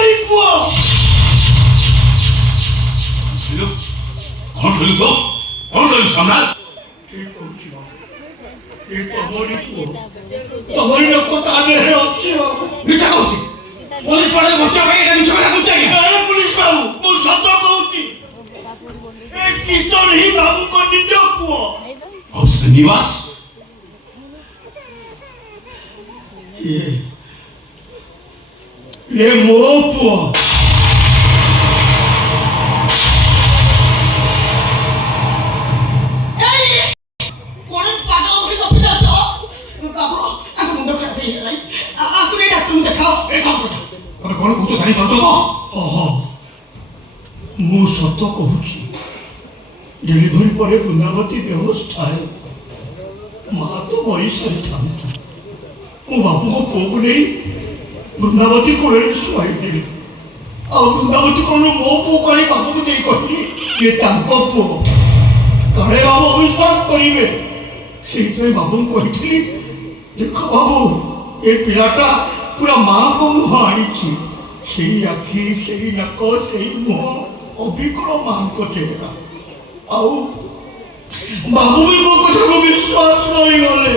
ତମରି ପୁଅ। କଣ କହିଲୁ ତ? କଣ କହିଲୁ ସମ୍ରାଟ? ତମରି ପୁଅ, ତମରି ରକ୍ତ ତା ଦେହରେ ଅଛି। ମିଛ କହୁଛି। ପୋଲିସ ପାଖରେ ବଞ୍ଚିବା ପାଇଁ ଏଇଟା ମିଛ କଥା କହୁଛି ଆଜ୍ଞା। ପୁଲିସ ବାବୁ, ମୁଁ ସତ କହୁଛି, ଏ କିଶୋର ହିଁ ବାବୁଙ୍କ ନିଜ ପୁଅ। ଆଉ ସେ ନିବାସ ଏ ମୋ ପୁଅ। କଣ କହୁଛ ଜାଣିପାରୁଛ ତ? ମୁଁ ସତ କହୁଛି, ଡେଲିଭରି ପରେ ବୃନ୍ଦାବତୀ ବେହୋସ ଥାଏ। ମା ତ ମରିସାରିଥାନ୍ତି। ମୁଁ ବାବୁଙ୍କ ପୁଅକୁ ନେଇ ବୃନ୍ଦାବତୀ କୋଳରେ ଶୁଆଇଦେଲି। ଆଉ ବୃନ୍ଦାବତୀ କୋଳରୁ ମୋ ପୁଅକୁ ଆଣି ବାବୁକୁ ନେଇ କହିଲି ଇଏ ତାଙ୍କ ପୁଅ, କାଳେ ବାବୁ ଅବିଶ୍ୱାସ କରିବେ। ସେଇଥିପାଇଁ ବାବୁଙ୍କୁ କହିଥିଲି, ଦେଖ ବାବୁ, ଏ ପିଲାଟା ପୁରା ମାଆଙ୍କ ମୁହଁ ଆଣିଛି। ସେଇ ଆଖି, ସେଇ ନାକ, ସେଇ ମୁହଁ, ଅବିକଳ ମାଆଙ୍କ ଚେହେରା। ଆଉ ବାବୁ ବି ମୋ କଥାକୁ ବିଶ୍ୱାସ କରିଗଲେ।